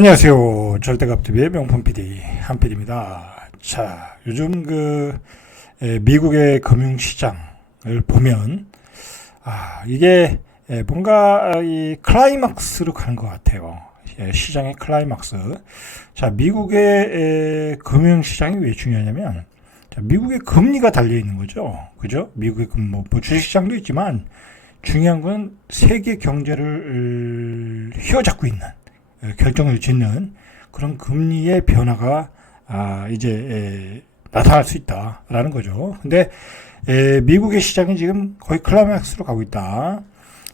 안녕하세요. 절대값TV의 명품 PD 한PD입니다. 자, 요즘 미국의 금융시장을 보면 이게 뭔가 이 클라이막스로 가는 것 같아요. 시장의 클라이막스. 자, 미국의 금융시장이 왜 중요하냐면, 자, 미국의 금리가 달려 있는 거죠. 그죠? 미국의 뭐 주식시장도 있지만 중요한 건 세계 경제를 휘어잡고 있는, 결정을 짓는 그런 금리의 변화가 이제 나타날 수 있다라는 거죠. 근데 미국의 시장이 지금 거의 클라이맥스로 가고 있다.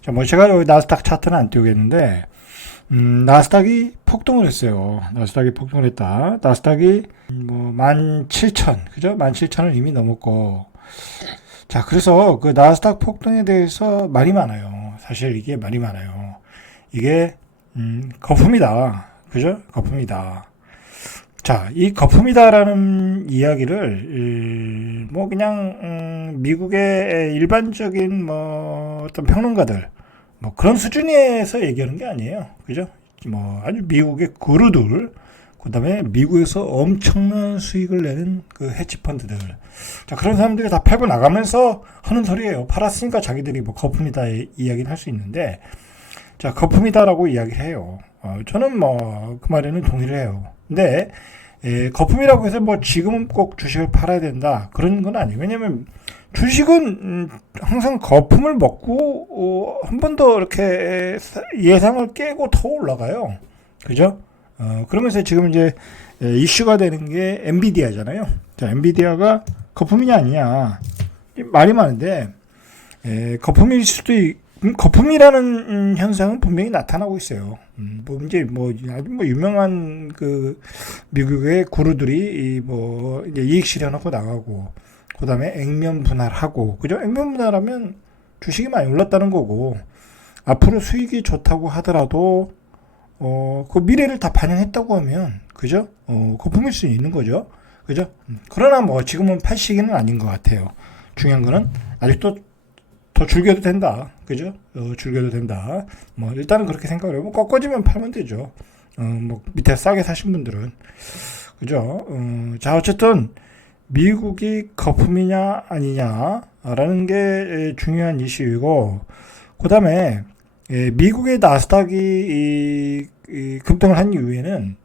자, 뭐 제가 여기 나스닥 차트는 안 띄우겠는데 나스닥이 폭등을 했어요. 나스닥이 폭등을 했다. 나스닥이 뭐 17,000, 그죠? 17,000을 이미 넘었고, 자, 그래서 그 나스닥 폭등에 대해서 말이 많아요. 사실 이게 말이 많아요. 이게 거품이다. 그죠? 거품이다. 자, 이 거품이다라는 이야기를, 뭐, 그냥, 미국의 일반적인, 뭐, 어떤 평론가들, 뭐, 그런 수준에서 얘기하는 게 아니에요. 그죠? 뭐, 아주 미국의 구루들, 그 다음에 미국에서 엄청난 수익을 내는 그 해치펀드들. 자, 그런 사람들이 다 팔고 나가면서 하는 소리예요. 팔았으니까 자기들이 뭐 거품이다 이야기를 할 수 있는데, 자, 거품이다라고 이야기를 해요. 저는 뭐, 그 말에는 동의를 해요. 근데, 거품이라고 해서 뭐, 지금은 꼭 주식을 팔아야 된다. 그런 건 아니에요. 왜냐면, 주식은, 항상 거품을 먹고, 한 번 더 이렇게 예상을 깨고 더 올라가요. 그죠? 그러면서 지금 이제, 이슈가 되는 게 엔비디아잖아요. 자, 엔비디아가 거품이냐 아니냐. 말이 많은데, 거품일 수도 거품이라는 현상은 분명히 나타나고 있어요. 뭐 이제 뭐 아주 뭐 유명한 그 미국의 구루들이 뭐 이제 이익 실현하고 나가고, 그다음에 액면 분할하고, 그죠? 액면 분할하면 주식이 많이 올랐다는 거고, 앞으로 수익이 좋다고 하더라도 그 미래를 다 반영했다고 하면, 그죠? 거품일 수 있는 거죠. 그죠? 그러나 뭐 지금은 팔 시기는 아닌 것 같아요. 중요한 거는 아직도 더 줄여도 된다. 그죠? 줄여도 된다. 뭐, 일단은 그렇게 생각을 해요. 꺾어지면 팔면 되죠. 뭐, 밑에 싸게 사신 분들은. 그죠? 자, 어쨌든, 미국이 거품이냐, 아니냐라는 게 중요한 이슈이고, 그 다음에, 미국의 나스닥이 급등을 한 이후에는,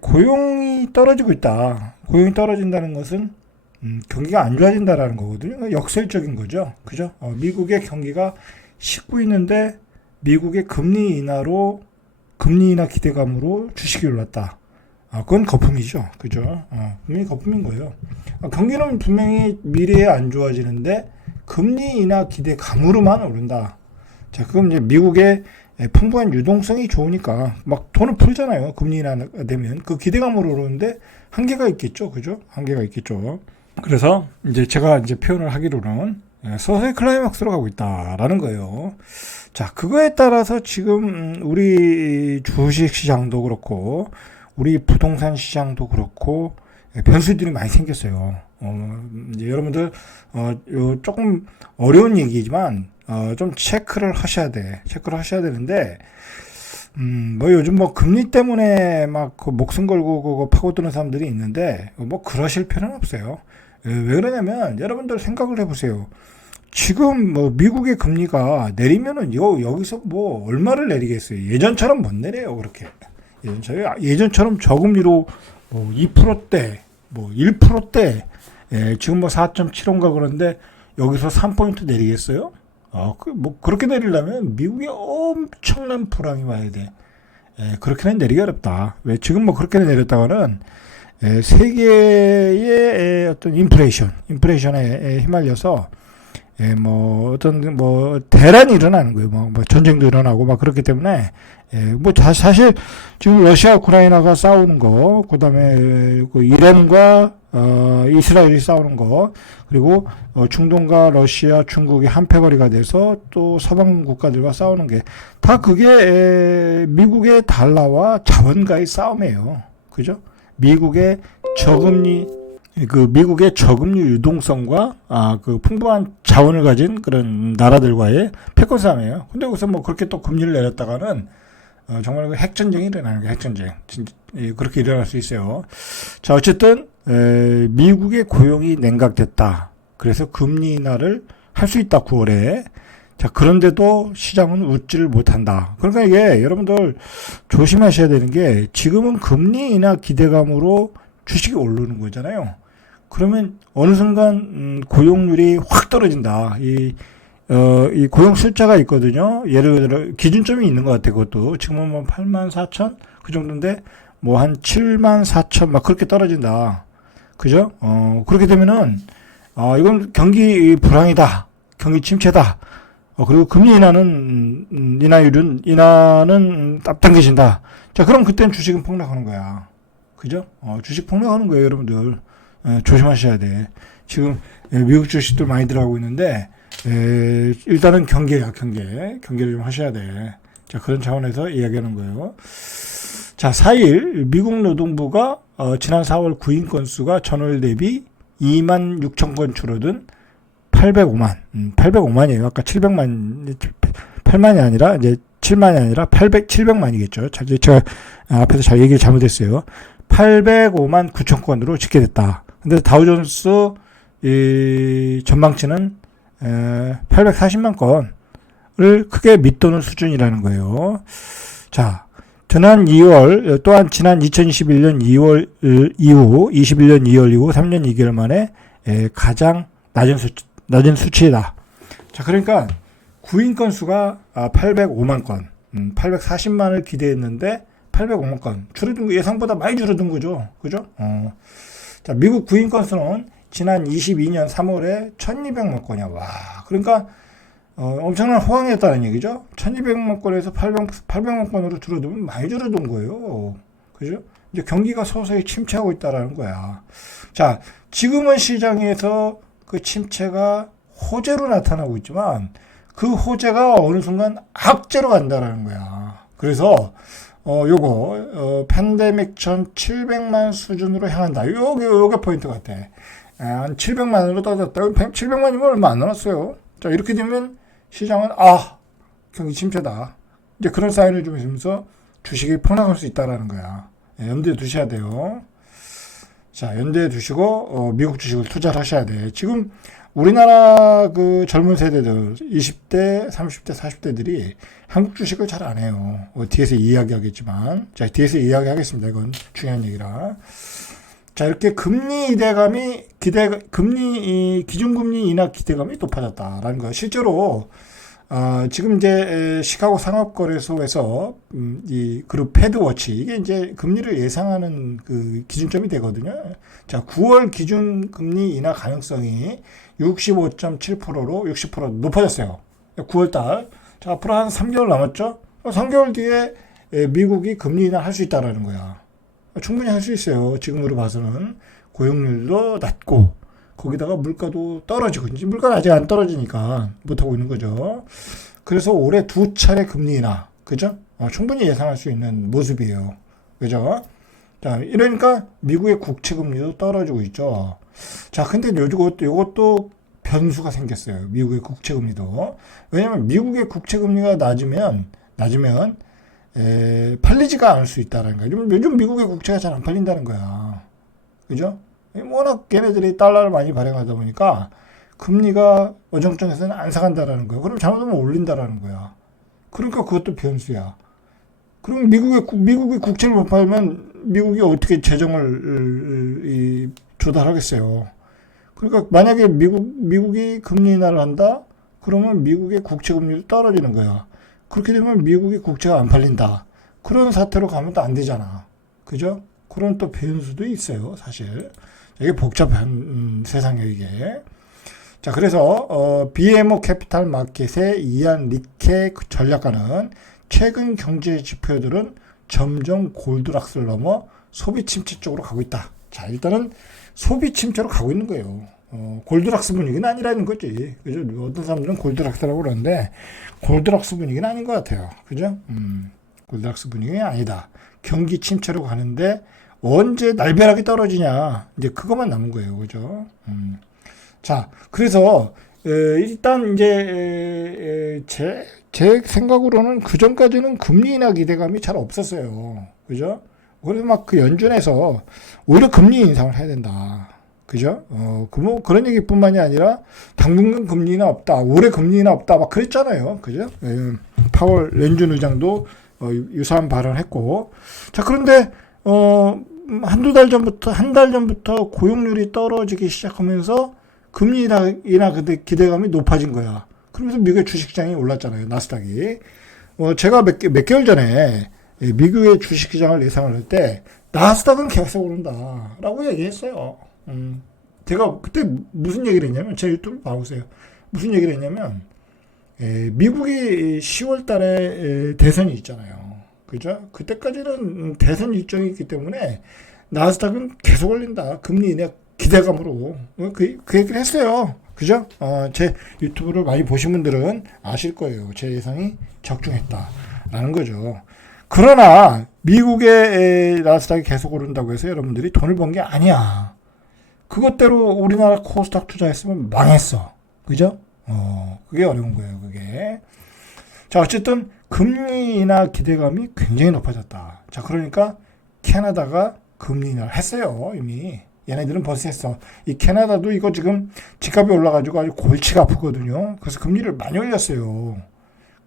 고용이 떨어지고 있다. 고용이 떨어진다는 것은, 경기가 안 좋아진다라는 거거든요. 역설적인 거죠. 그죠? 미국의 경기가 식고 있는데 미국의 금리 인하 기대감으로 주식이 올랐다. 그건 거품이죠. 그죠? 분명히 거품인 거예요. 경기는 분명히 미래에 안 좋아지는데 금리 인하 기대감으로만 오른다. 자, 그럼 이제 미국의 풍부한 유동성이 좋으니까 막 돈을 풀잖아요. 금리 인하가 되면 그 기대감으로 오르는데 한계가 있겠죠. 그죠? 한계가 있겠죠. 그래서 이제 제가 이제 표현을 하기로는 서서히 클라이막스로 가고 있다라는 거예요. 자, 그거에 따라서 지금 우리 주식 시장도 그렇고 우리 부동산 시장도 그렇고 변수들이 많이 생겼어요. 이제 여러분들 요 조금 어려운 얘기지만 좀 체크를 하셔야 돼. 체크를 하셔야 되는데 뭐 요즘 뭐 금리 때문에 막 그 목숨 걸고 그거 파고드는 사람들이 있는데 뭐 그러실 필요는 없어요. 왜 그러냐면 여러분들 생각을 해보세요. 지금 뭐 미국의 금리가 내리면은 여기서 뭐 얼마를 내리겠어요? 예전처럼 못 내려요. 그렇게 예전처럼 저금리로 뭐 2%대 뭐 1%대 지금 뭐 4.75인가 그런데 여기서 3포인트 내리겠어요? 뭐 그렇게 내리려면 미국에 엄청난 불황이 와야 돼. 그렇게는 내리기 어렵다. 왜 지금 뭐 그렇게 내렸다가는 세계의 어떤 인플레이션에 휘말려서 뭐 어떤 뭐 대란이 일어나는 거예요. 뭐 전쟁도 일어나고 막 그렇기 때문에 뭐 사실 지금 러시아 우크라이나가 싸우는 거, 그다음에 그 이란과 이스라엘이 싸우는 거, 그리고 중동과 러시아, 중국이 한패거리가 돼서 또 서방 국가들과 싸우는 게 다 그게 미국의 달러와 자원가의 싸움이에요. 그죠? 미국의 저금리 유동성과 그 풍부한 자원을 가진 그런 나라들과의 패권 싸움이에요. 근데 여기서 뭐 그렇게 또 금리를 내렸다가는 정말 그 핵전쟁이 일어나는 거예요. 핵전쟁. 진짜, 그렇게 일어날 수 있어요. 자, 어쨌든 미국의 고용이 냉각됐다. 그래서 금리 인하를 할 수 있다. 9월에. 자, 그런데도 시장은 웃지를 못한다. 그러니까 이게 여러분들 조심하셔야 되는 게 지금은 금리 인하 기대감으로 주식이 오르는 거잖아요. 그러면 어느 순간 고용률이 확 떨어진다. 이 고용 숫자가 있거든요. 예를 들어 기준점이 있는 것 같아요. 그것도 지금은 뭐 84,000 그 정도인데 뭐 한 74,000 막 그렇게 떨어진다. 그죠? 그렇게 되면은 이건 경기 불황이다. 경기 침체다. 그리고 금리 인하는 앞당겨진다. 자, 그럼 그땐 주식은 폭락하는 거야. 그죠? 주식 폭락하는 거예요, 여러분들. 조심하셔야 돼. 지금 미국 주식들 많이 들어가고 있는데 일단은 경계야, 경계를 좀 하셔야 돼. 자, 그런 차원에서 이야기하는 거예요. 자, 4일 미국 노동부가 지난 4월 구인 건수가 전월 대비 26,000건 줄어든 805만이에요. 아까 8만이 아니라 이제 7만이 아니라 700만이겠죠. 제가 앞에서 잘 얘기를 잘못했어요. 805만 9천 건으로 집계됐다. 근데 다우존스 전망치는 840만 건을 크게 밑도는 수준이라는 거예요. 자, 지난 2021년 2월 이후 21년 2월 이후 3년 2개월 만에 가장 낮은 수치이다. 자, 그러니까 구인 건수가 805만 건, 840만을 기대했는데 805만 건 줄어든 거 예상보다 많이 줄어든 거죠. 그죠? 자, 미국 구인 건수는 지난 22년 3월에 1,200만 건이야. 와, 그러니까 엄청난 호황이었다는 얘기죠. 1,200만 건에서 800만 건으로 줄어들면 많이 줄어든 거예요. 그죠? 이제 경기가 서서히 침체하고 있다라는 거야. 자, 지금은 시장에서 그 침체가 호재로 나타나고 있지만 그 호재가 어느 순간 악재로 간다라는 거야. 그래서 팬데믹 전 700만 수준으로 향한다. 요게 포인트 같아. 한 700만으로 떨어졌다. 700만이면 얼마 안 남았어요. 자, 이렇게 되면 시장은 경기 침체다. 이제 그런 사인을 좀 있으면서 주식이 폭락할 수 있다라는 거야. 염두에 두셔야 돼요. 자, 염두에 두시고 미국 주식을 투자를 하셔야 돼. 지금 우리나라 그 젊은 세대들 20대, 30대, 40대들이 한국 주식을 잘 안 해요. 뒤에서 이야기하겠지만, 자, 뒤에서 이야기하겠습니다. 이건 중요한 얘기라. 자, 이렇게 기준금리 인하 기대감이 높아졌다라는 거예요. 실제로 지금 이제 시카고 상업거래소에서 이 그룹 패드워치 이게 이제 금리를 예상하는 그 기준점이 되거든요. 자, 9월 기준금리 인하 가능성이 65.7%로 60% 높아졌어요. 9월 달. 자, 앞으로 한 3개월 남았죠? 3개월 뒤에 미국이 금리 인하 할 수 있다라는 거야. 충분히 할 수 있어요. 지금으로 봐서는 고용률도 낮고 거기다가 물가도 떨어지고 이제 물가는 아직 안 떨어지니까 못하고 있는 거죠. 그래서 올해 2차례 금리 인하, 그죠? 충분히 예상할 수 있는 모습이에요. 그죠? 자, 이러니까 미국의 국채 금리도 떨어지고 있죠. 자, 근데 요것도 변수가 생겼어요. 미국의 국채 금리도. 왜냐면 미국의 국채 금리가 낮으면 팔리지가 않을 수 있다는 거야. 요즘 미국의 국채가 잘 안 팔린다는 거야. 그죠? 워낙 걔네들이 달러를 많이 발행하다 보니까 금리가 어정쩡해서는 안 사간다라는 거야. 그럼 잘못하면 올린다라는 거야. 그러니까 그것도 변수야. 그럼 미국의 국채를 못 팔면 미국이 어떻게 재정을 조달하겠어요. 그러니까 만약에 미국이 금리 인하를 한다? 그러면 미국의 국채 금리도 떨어지는 거야. 그렇게 되면 미국의 국채가 안 팔린다. 그런 사태로 가면 또 안 되잖아. 그죠? 그런 또 변수도 있어요, 사실. 이게 복잡한 세상이에요, 이게. 자, 그래서 BMO 캐피탈 마켓의 이안 리케 전략가는 최근 경제 지표들은 점점 골드락스를 넘어 소비 침체 쪽으로 가고 있다. 자, 일단은 소비 침체로 가고 있는 거예요. 골드락스 분위기는 아니라는 거지. 그죠? 어떤 사람들은 골드락스라고 그러는데, 골드락스 분위기는 아닌 것 같아요. 그죠? 골드락스 분위기는 아니다. 경기 침체로 가는데, 언제 날벼락이 떨어지냐. 이제 그것만 남은 거예요. 그죠? 자, 그래서, 일단 이제, 제 생각으로는 그 전까지는 금리 인하 기대감이 잘 없었어요. 그죠? 그래서 막 그 연준에서 오히려 금리 인상을 해야 된다. 그죠? 뭐 그런 얘기뿐만이 아니라 당분간 금리 인하 없다. 올해 금리 인하 없다. 막 그랬잖아요. 그죠? 파월 연준 의장도 유사한 발언을 했고. 자, 그런데 한두 달 전부터, 한 달 전부터 고용률이 떨어지기 시작하면서 금리 인하 기대감이 높아진 거야. 그러면서 미국의 주식시장이 올랐잖아요. 나스닥이. 제가 몇 개월 전에 미국의 주식시장을 예상을 할 때 나스닥은 계속 오른다 라고 얘기했어요. 제가 그때 무슨 얘기를 했냐면, 제 유튜브 봐보세요. 무슨 얘기를 했냐면, 미국이 10월 달에 대선이 있잖아요. 그죠? 그때까지는 대선 일정이 있기 때문에 나스닥은 계속 올린다. 금리 인하 기대감으로. 그 얘기를 했어요. 그죠? 제 유튜브를 많이 보신 분들은 아실 거예요. 제 예상이 적중했다라는 거죠. 그러나 미국의 나스닥이 계속 오른다고 해서 여러분들이 돈을 번 게 아니야. 그것대로 우리나라 코스닥 투자했으면 망했어. 그죠? 그게 어려운 거예요, 그게. 자, 어쨌든 금리 인하 기대감이 굉장히 높아졌다. 자, 그러니까 캐나다가 금리 인하를 했어요, 이미. 얘네들은 벌써 했어. 이 캐나다도 이거 지금 집값이 올라가지고 아주 골치가 아프거든요. 그래서 금리를 많이 올렸어요.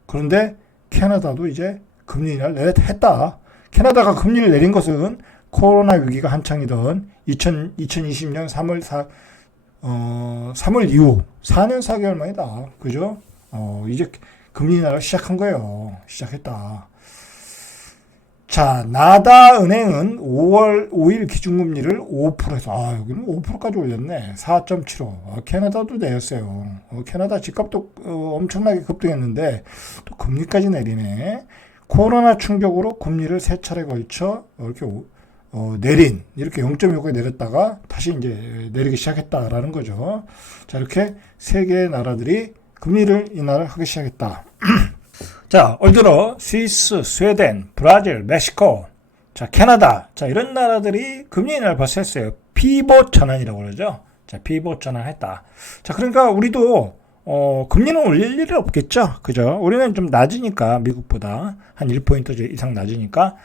그런데 캐나다도 이제 금리 인하를 했다. 캐나다가 금리를 내린 것은 코로나 위기가 한창이던 2020년 3월 이후 4년 4개월 만이다. 그죠? 이제 금리 인하를 시작한 거예요. 시작했다. 자, 나다 은행은 5월 5일 기준금리를 5%에서, 여기는 5%까지 올렸네. 4.75. 캐나다도 내렸어요. 캐나다 집값도 엄청나게 급등했는데, 또 금리까지 내리네. 코로나 충격으로 금리를 세 차례 걸쳐 이렇게 내린, 이렇게 0.6에 내렸다가 다시 이제 내리기 시작했다라는 거죠. 자, 이렇게 세 개의 나라들이 금리를 인하를 하기 시작했다. 자, 올 들어 스위스, 스웨덴, 브라질, 멕시코, 자, 캐나다, 자, 이런 나라들이 금리 인하를 벌써 했어요. 피봇 전환이라고 그러죠. 자, 피봇 전환했다. 자, 그러니까 우리도 금리는 올릴 일이 없겠죠. 그죠? 우리는 좀 낮으니까, 미국보다 한 1포인트 이상 낮으니까,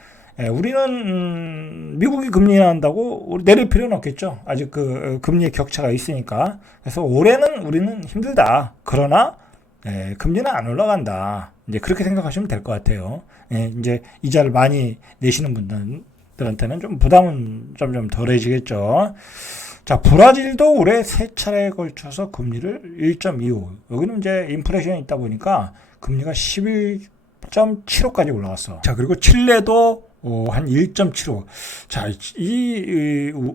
우리는 미국이 금리 인하한다고 내릴 필요는 없겠죠. 아직 그 금리의 격차가 있으니까. 그래서 올해는 우리는 힘들다. 그러나 금리는 안 올라간다. 이제 그렇게 생각하시면 될 것 같아요. 이제 이자를 많이 내시는 분들한테는 좀 부담은 좀 덜해지겠죠. 자, 브라질도 올해 세 차례에 걸쳐서 금리를 1.25. 여기는 이제 인플레이션이 있다 보니까 금리가 11.75까지 올라갔어. 자, 그리고 칠레도 한 1.75. 자,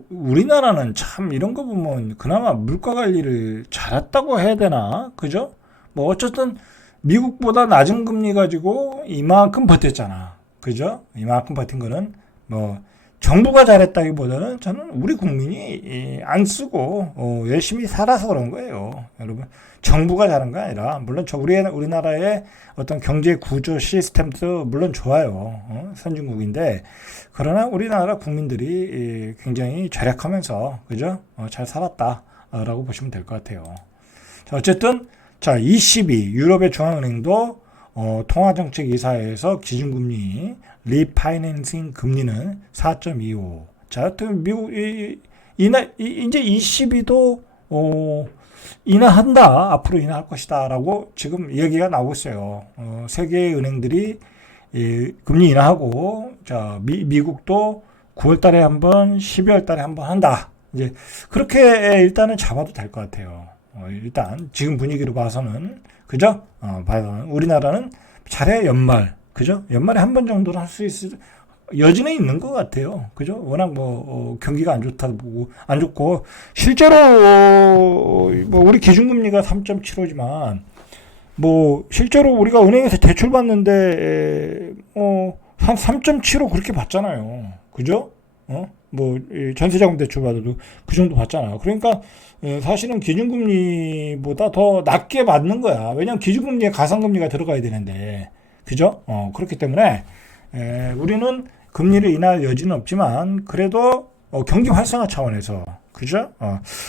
우리나라는 참 이런 거 보면 그나마 물가 관리를 잘했다고 해야 되나? 그죠? 뭐 어쨌든 미국보다 낮은 금리 가지고 이만큼 버텼잖아. 그죠? 이만큼 버틴 거는 뭐 정부가 잘했다기보다는 저는 우리 국민이 안 쓰고 열심히 살아서 그런 거예요. 여러분, 정부가 잘한 거 아니라 물론 우리나라의 어떤 경제 구조 시스템도 물론 좋아요. 선진국인데 그러나 우리나라 국민들이 굉장히 절약하면서 그죠? 잘 살았다라고 보시면 될 것 같아요. 자, 어쨌든 자, ECB 유럽의 중앙은행도 통화정책이사회에서 기준금리 리파이낸싱 금리는 4.25. 자, 미국 이제 ECB도 인하한다. 앞으로 인하할 것이다라고 지금 얘기가 나오고 있어요. 세계 은행들이 금리 인하하고 자, 미국도 9월 달에 한 번, 12월 달에 한 번 한다. 이제 그렇게 일단은 잡아도 될 것 같아요. 일단 지금 분위기로 봐서는 그죠? 봐서는 우리나라는 차례 연말 그죠? 연말에 한 번 정도는 할 수 있을 여지는 있는 것 같아요. 그죠? 워낙 경기가 안 좋다 보고 안 좋고 실제로 우리 기준금리가 3.75지만 실제로 우리가 은행에서 대출 받는데 한 3.75 그렇게 받잖아요. 그죠? 전세자금 대출 받아도 그 정도 받잖아요. 그러니까 사실은 기준금리보다 더 낮게 받는 거야. 왜냐면 기준금리에 가상금리가 들어가야 되는데, 그죠? 그렇기 때문에 우리는 금리를 인하할 여지는 없지만 그래도 경기 활성화 차원에서, 그죠?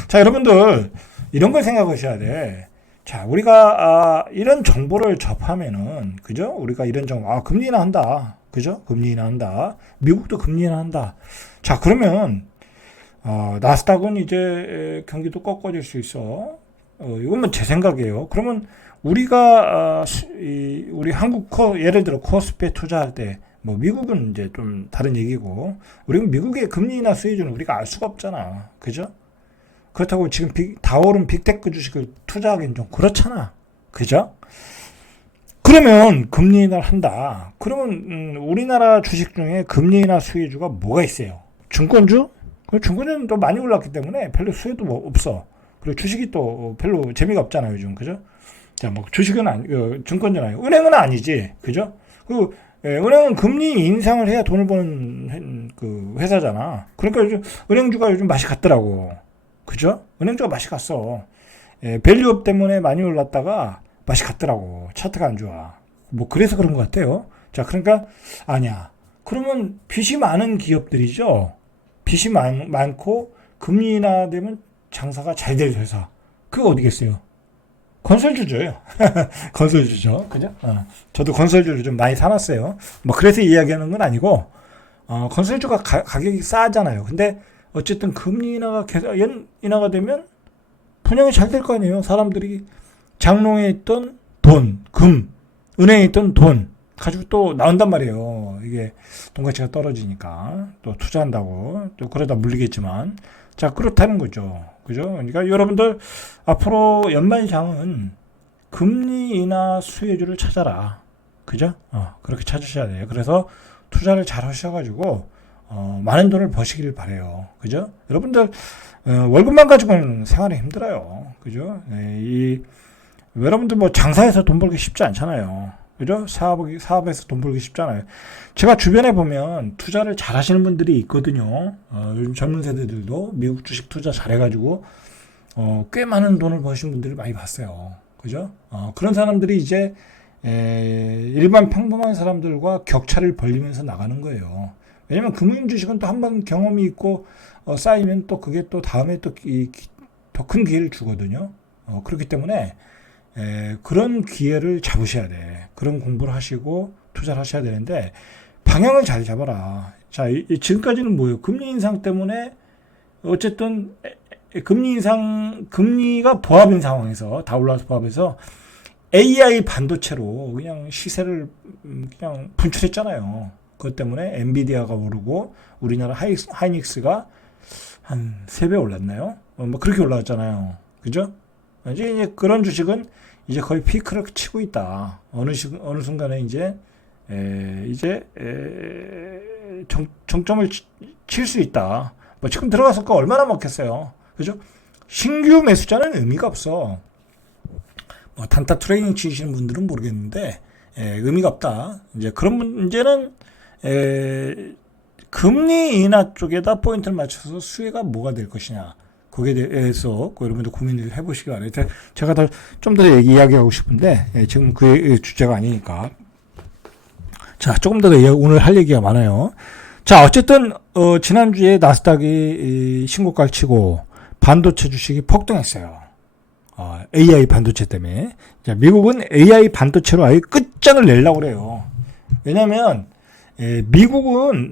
자, 여러분들 이런 걸 생각하셔야 돼. 자, 우리가 이런 정보를 접하면은 그죠? 우리가 이런 정보, 금리 인하한다, 그죠? 금리 인하한다. 미국도 금리 인하한다. 자, 그러면 나스닥은 이제 경기도 꺾어질 수 있어. 이건 뭐 제 생각이에요. 그러면 우리가 우리 한국 예를 들어 코스피에 투자할 때 뭐 미국은 이제 좀 다른 얘기고 우리는 미국의 금리 인하 수혜주는 우리가 알 수가 없잖아, 그죠? 그렇다고 지금 다 오른 빅테크 주식을 투자하기는 좀 그렇잖아, 그죠? 그러면 금리 인하를 한다. 그러면 우리나라 주식 중에 금리 인하 수혜주가 뭐가 있어요? 증권주? 증권주는 또 많이 올랐기 때문에 별로 수혜도 뭐 없어. 그리고 주식이 또 별로 재미가 없잖아요, 요즘, 그죠? 자, 뭐 주식은 증권주는 아니고 은행은 아니지, 그죠? 그리고 은행은 금리 인상을 해야 돈을 버는 그 회사잖아. 그러니까 요즘 은행주가 요즘 맛이 갔더라고, 그죠? 은행주가 맛이 갔어. 밸류업 때문에 많이 올랐다가 맛이 갔더라고. 차트가 안 좋아. 뭐 그래서 그런 것 같아요. 자, 그러니까 아니야. 그러면 빚이 많은 기업들이죠. 빚이 많고 금리 인하되면 장사가 잘 될 회사. 그거 어디겠어요? 건설주죠. 건설주죠. 그죠? 저도 건설주를 좀 많이 사놨어요. 뭐 그래서 이야기하는 건 아니고 건설주가 가격이 싸잖아요. 근데 어쨌든 금리 인하가 계속 인하가 되면 분양이 잘 될 거 아니에요. 사람들이 장롱에 있던 돈, 은행에 있던 돈 가지고 또 나온단 말이에요. 이게 돈 가치가 떨어지니까 또 투자한다고 또 그러다 물리겠지만 자, 그렇다는 거죠. 그죠? 그러니까 여러분들 앞으로 연말장은 금리 인하 수혜주를 찾아라. 그죠? 그렇게 찾으셔야 돼요. 그래서 투자를 잘 하셔가지고 많은 돈을 버시길 바래요. 그죠? 여러분들 월급만 가지고는 생활이 힘들어요. 그죠? 여러분들 뭐 장사해서 돈 벌기 쉽지 않잖아요. 그죠? 사업에서 돈 벌기 쉽잖아요. 제가 주변에 보면 투자를 잘 하시는 분들이 있거든요. 요즘 젊은 세대들도 미국 주식 투자 잘해가지고 꽤 많은 돈을 버신 분들을 많이 봤어요. 그죠? 그런 사람들이 이제 일반 평범한 사람들과 격차를 벌리면서 나가는 거예요. 왜냐면 금융 주식은 또 한 번 경험이 있고 쌓이면 또 그게 또 다음에 또 더 큰 기회를 주거든요. 그렇기 때문에 그런 기회를 잡으셔야 돼. 그런 공부를 하시고 투자를 하셔야 되는데 방향을 잘 잡아라. 자, 지금까지는 뭐예요? 금리 인상 때문에 어쨌든 금리가 보합인 상황에서 다 올라서 보합해서 AI 반도체로 그냥 시세를 그냥 분출했잖아요. 그것 때문에 엔비디아가 오르고 우리나라 하이닉스가 한 3배 올랐나요? 뭐 그렇게 올라왔잖아요. 그죠? 이제 그런 주식은 이제 거의 피크를 치고 있다. 어느 순간에 이제 정점을 칠 수 있다. 뭐 지금 들어갔을 거 얼마나 먹겠어요. 그죠? 신규 매수자는 의미가 없어. 뭐 단타 트레이닝 치시는 분들은 모르겠는데 의미가 없다. 이제 그런 문제는 금리 인하 쪽에다 포인트를 맞춰서 수혜가 뭐가 될 것이냐. 거기에 대해서 여러분들 고민을 해보시기 바랍니다. 제가 좀 더 이야기하고 싶은데 지금 그 주제가 아니니까. 자, 조금 더 오늘 할 얘기가 많아요. 자, 어쨌든 지난주에 나스닥이 신고가를 치고 반도체 주식이 폭등했어요. AI 반도체 때문에. 자, 미국은 AI 반도체로 아예 끝장을 내려고 그래요. 왜냐면 미국은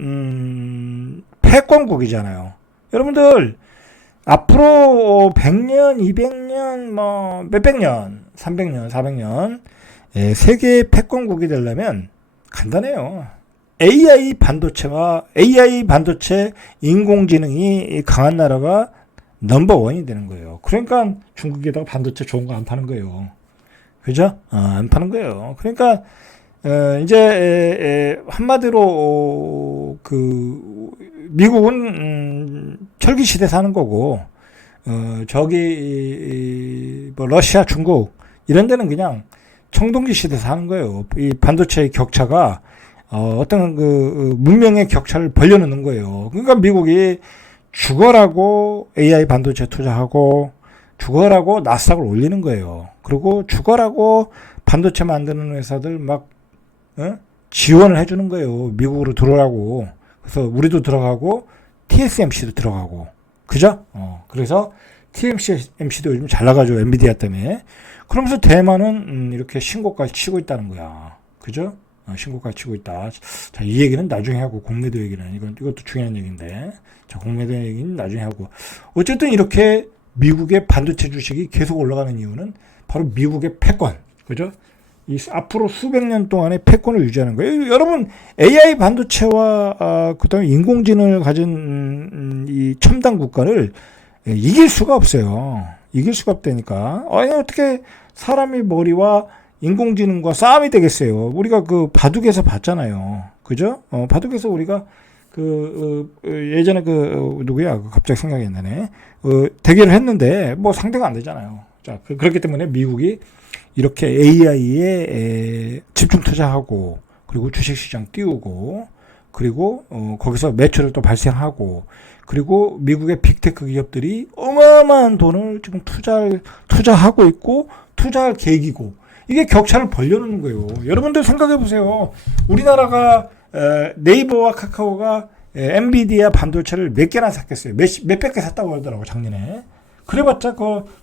패권국이잖아요. 여러분들 앞으로 100년, 200년, 뭐 몇백 년, 300년, 400년 세계의 패권국이 되려면 간단해요. AI 반도체 인공지능이 강한 나라가 넘버원이 되는 거예요. 그러니까 중국에다가 반도체 좋은 거 안 파는 거예요. 그죠? 안 파는 거예요. 그러니까 이제 한마디로 미국은 철기 시대 사는 거고 저기 뭐 러시아, 중국 이런 데는 그냥 청동기 시대 사는 거예요. 이 반도체의 격차가 어떤 문명의 격차를 벌려놓는 거예요. 그러니까 미국이 죽어라고 AI 반도체 투자하고 죽어라고 나스닥을 올리는 거예요. 그리고 죽어라고 반도체 만드는 회사들 막 지원을 해주는 거예요. 미국으로 들어오라고. 그래서 우리도 들어가고 TSMC도 들어가고. 그죠? 그래서 TSMC도 요즘 잘 나가죠. 엔비디아 때문에. 그러면서 대만은 이렇게 신고가를 치고 있다는 거야. 그죠? 신고가를 치고 있다. 자, 이 얘기는 나중에 하고, 공매도 얘기는 이것도 중요한 얘기인데, 자, 공매도 얘기는 나중에 하고. 어쨌든 이렇게 미국의 반도체 주식이 계속 올라가는 이유는 바로 미국의 패권, 그죠? 이 앞으로 수백 년 동안의 패권을 유지하는 거예요. 여러분, AI 반도체와 그다음에 인공지능을 가진 이 첨단 국가를 이길 수가 없어요. 이길 수가 없다니까. 어떻게 사람의 머리와 인공지능과 싸움이 되겠어요. 우리가 그 바둑에서 봤잖아요. 그죠? 바둑에서 우리가 예전에 누구야? 갑자기 생각이 안 나네. 대결을 했는데 뭐 상대가 안 되잖아요. 자, 그렇기 때문에 미국이 이렇게 AI에 집중 투자하고, 그리고 주식시장 띄우고, 그리고 거기서 매출을 또 발생하고, 그리고 미국의 빅테크 기업들이 어마어마한 돈을 지금 투자하고 있고, 투자할 계획이고, 이게 격차를 벌려놓는 거예요. 여러분들 생각해 보세요. 우리나라가 네이버와 카카오가 엔비디아 반도체를 몇 개나 샀겠어요. 몇백 개 샀다고 하더라고, 작년에. 그래봤자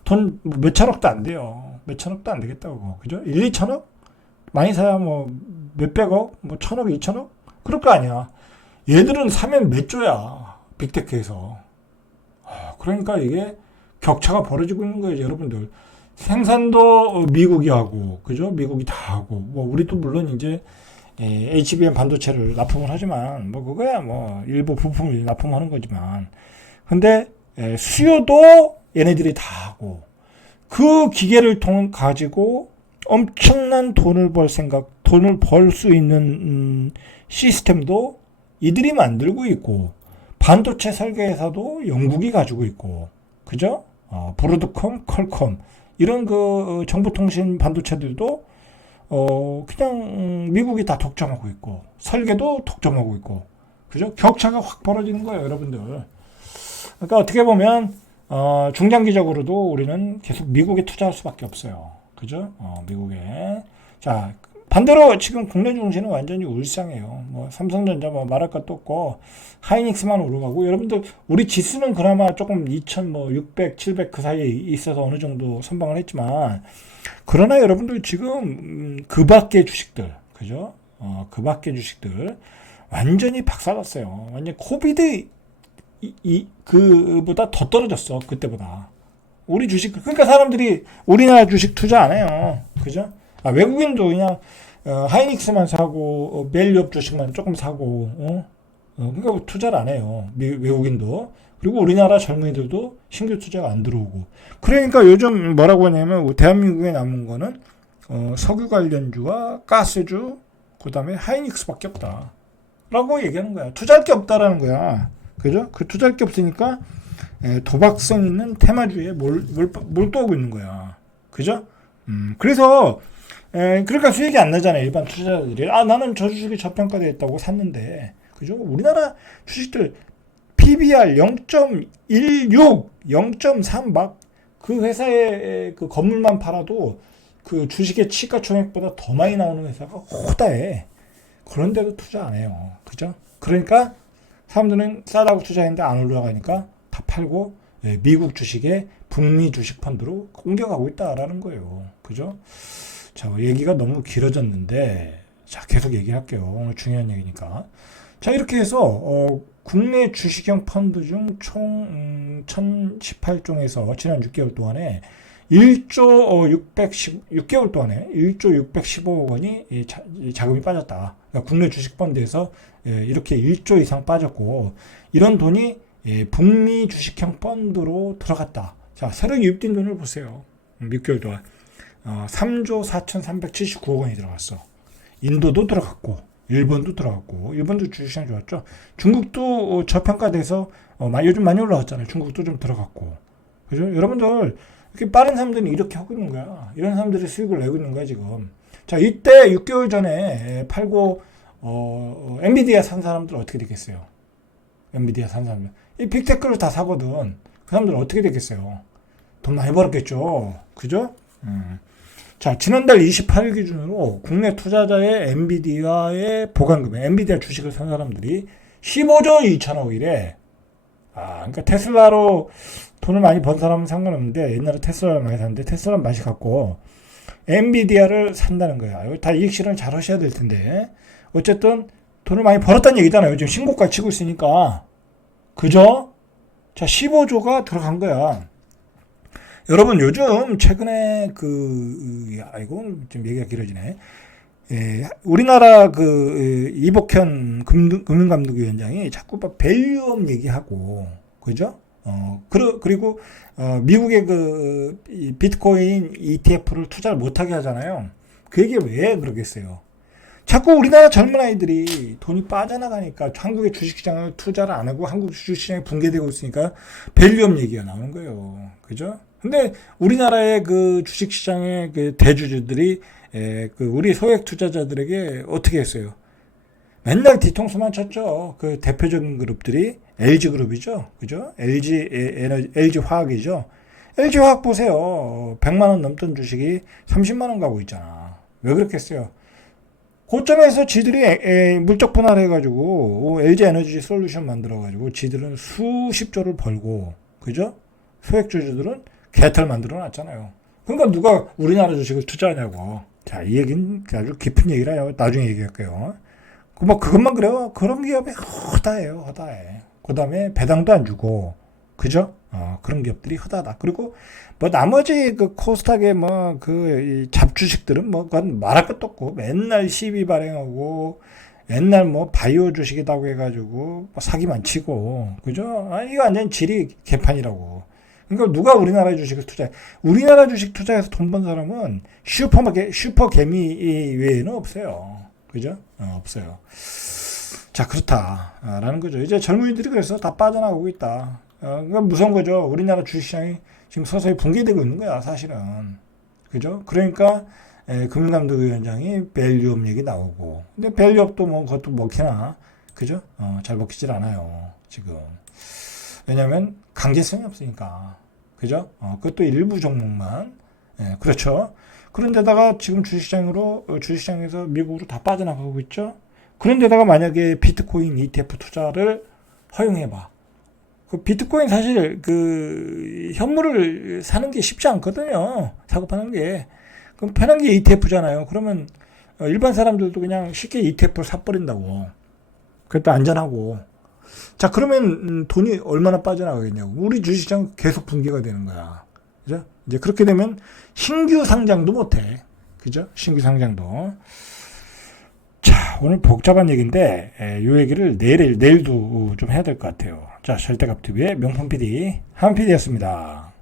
돈 몇천억도 안 돼요. 몇천억도 안 되겠다고. 그죠? 1, 2천억? 많이 사야 뭐 몇백억? 뭐 천억, 2천억? 그럴 거 아니야. 얘들은 사면 몇 조야. 빅테크에서. 그러니까 이게 격차가 벌어지고 있는 거예요, 여러분들. 생산도 미국이 하고, 그죠? 미국이 다 하고. 뭐 우리도 물론 이제 HBM 반도체를 납품을 하지만, 뭐 그거야 뭐 일부 부품을 납품하는 거지만. 근데 수요도 얘네들이 다 하고, 그 기계를 가지고 엄청난 돈을 벌 수 있는 시스템도 이들이 만들고 있고, 반도체 설계회사도 영국이 가지고 있고, 그죠? 브로드컴, 퀄컴 이런 정보통신 반도체들도 그냥 미국이 다 독점하고 있고, 설계도 독점하고 있고, 그죠? 격차가 확 벌어지는 거예요, 여러분들. 그러니까 어떻게 보면 중장기적으로도 우리는 계속 미국에 투자할 수밖에 없어요. 그죠? 미국에. 자, 반대로 지금 국내 증시는 완전히 울상해요. 뭐 삼성전자 뭐 말할 것도 없고, 하이닉스만 오르가고, 여러분들 우리 지수는 그나마 조금 2,600, 700 그 사이에 있어서 어느 정도 선방을 했지만, 그러나 여러분들 지금 그 밖의 주식들, 그죠? 그 밖의 주식들 완전히 박살났어요. 완전 코비드 그보다 더 떨어졌어, 그때보다. 우리 주식, 그러니까 사람들이 우리나라 주식 투자 안 해요. 그죠? 외국인도 그냥 하이닉스만 사고, 멜리업 주식만 조금 사고, 그러니까 투자를 안 해요. 외국인도. 그리고 우리나라 젊은이들도 신규 투자가 안 들어오고. 그러니까 요즘 뭐라고 하냐면, 대한민국에 남은 거는 석유 관련주와 가스주, 그 다음에 하이닉스밖에 없다 라고 얘기하는 거야. 투자할 게 없다라는 거야. 그죠? 그 투자할 게 없으니까 도박성 있는 테마주에 몰두하고 있는 거야. 그죠? 그래서 그러니까 수익이 안 나잖아요. 일반 투자자들이. 나는 저 주식이 저평가되어 있다고 샀는데. 그죠? 우리나라 주식들 PBR 0.16, 0.3 막 그 회사의 그 건물만 팔아도 그 주식의 시가총액보다 더 많이 나오는 회사가 호다해. 그런데도 투자 안 해요. 그죠? 그러니까 사람들은 싸다고 투자했는데 안 올라가니까 다 팔고 미국 주식에 북미 주식 펀드로 옮겨가고 있다라는 거예요. 그죠? 자, 얘기가 너무 길어졌는데, 자, 계속 얘기할게요. 오늘 중요한 얘기니까. 자, 이렇게 해서 국내 주식형 펀드 중 총 1018종에서 지난 6개월 동안에 6개월 동안에 1조 615억 원이 자금이 빠졌다. 그러니까 국내 주식 펀드에서 이렇게 1조 이상 빠졌고, 이런 돈이 북미 주식형 펀드로 들어갔다. 자, 새로 유입된 돈을 보세요. 6개월 동안 3조 4,379억 원이 들어갔어. 인도도 들어갔고, 일본도 들어갔고, 일본도 주식시장 좋았죠. 중국도 저평가돼서 요즘 많이 올라왔잖아요. 중국도 좀 들어갔고, 그죠? 여러분들 이렇게 빠른 사람들은 이렇게 하고 있는 거야. 이런 사람들이 수익을 내고 있는 거야 지금. 자, 이때 6개월 전에 팔고 엔비디아 산 사람들 어떻게 되겠어요? 엔비디아 산 사람들, 이 빅테크를 다 사거든. 그 사람들은 어떻게 되겠어요? 돈 많이 벌었겠죠. 그죠? 자, 지난달 28일 기준으로 국내 투자자의 엔비디아의 보관금액, 엔비디아 주식을 산 사람들이 15조 2천억이래. 그러니까 테슬라로 돈을 많이 번 사람은 상관없는데 옛날에 테슬라를 많이 샀는데 테슬라 맛이 갔고 엔비디아를 산다는 거야. 이거 다 이익 실현을 잘 하셔야 될 텐데 어쨌든 돈을 많이 벌었다는 얘기잖아요. 지금 신고가 치고 있으니까. 그죠? 자, 15조가 들어간 거야. 여러분 요즘 최근에 이건 좀 얘기가 길어지네. 우리나라 이복현 금융감독위원장이 자꾸 막 밸류업 얘기하고, 그죠? 그리고 미국의 이 비트코인 ETF를 투자를 못하게 하잖아요. 그 얘기 왜 그러겠어요? 자꾸 우리나라 젊은 아이들이 돈이 빠져나가니까 한국의 주식시장을 투자를 안 하고 한국 주식시장이 붕괴되고 있으니까 밸류업 얘기가 나오는 거예요. 그죠? 근데 우리나라의 그 주식시장의 그 대주주들이 우리 소액 투자자들에게 어떻게 했어요? 맨날 뒤통수만 쳤죠. 그 대표적인 그룹들이 LG그룹이죠. 그죠? LG 화학이죠. LG 화학 보세요. 100만 원 넘던 주식이 30만 원 가고 있잖아. 왜 그렇겠어요? 고점에서 지들이 물적 분할해가지고 LG 에너지 솔루션 만들어가지고 지들은 수십조를 벌고, 그죠? 소액주주들은 개털 만들어 놨잖아요. 그러니까 누가 우리나라 주식을 투자하냐고. 자, 이 얘기는 아주 깊은 얘기라요. 나중에 얘기할게요. 그것만 그래요. 그런 기업이 허다해요. 허다해. 그 다음에 배당도 안 주고, 그죠? 그런 기업들이 허다하다. 그리고 나머지 그 코스닥의 이 잡주식들은 그건 말할 것도 없고 맨날 시비 발행하고 맨날 바이오 주식이라고 해가지고 사기만 치고, 그죠? 이거 완전 질이 개판이라고. 그러니까 누가 우리나라 주식을 투자해? 우리나라 주식 투자해서 돈 번 사람은 슈퍼개미 외에는 없어요. 그죠? 없어요. 자, 그렇다라는 거죠. 이제 젊은이들이 그래서 다 빠져나오고 있다. 그러니까 무서운 거죠. 우리나라 주식시장이 지금 서서히 붕괴되고 있는 거야, 사실은. 그죠? 그러니까 금융감독위원장이 밸류업 얘기 나오고. 근데 밸류업도 그것도 먹히나, 그죠? 잘 먹히질 않아요, 지금. 왜냐면 강제성이 없으니까. 그죠? 그것도 일부 종목만. 그렇죠. 그런데다가 지금 주식시장에서 미국으로 다 빠져나가고 있죠. 그런데다가 만약에 비트코인 ETF 투자를 허용해봐. 그 비트코인 사실 현물을 사는 게 쉽지 않거든요. 사고 파는 게. 그럼 편한 게 ETF잖아요. 그러면 일반 사람들도 그냥 쉽게 ETF를 사버린다고. 그것도 안전하고. 자, 그러면 돈이 얼마나 빠져나가겠냐고. 우리 주식시장 계속 붕괴가 되는 거야. 그죠? 이제 그렇게 되면 신규 상장도 못해. 그죠? 신규 상장도. 자, 오늘 복잡한 얘기인데, 이 얘기를 내일도 좀 해야 될 것 같아요. 자, 절대값TV의 명품 PD, 한 PD였습니다.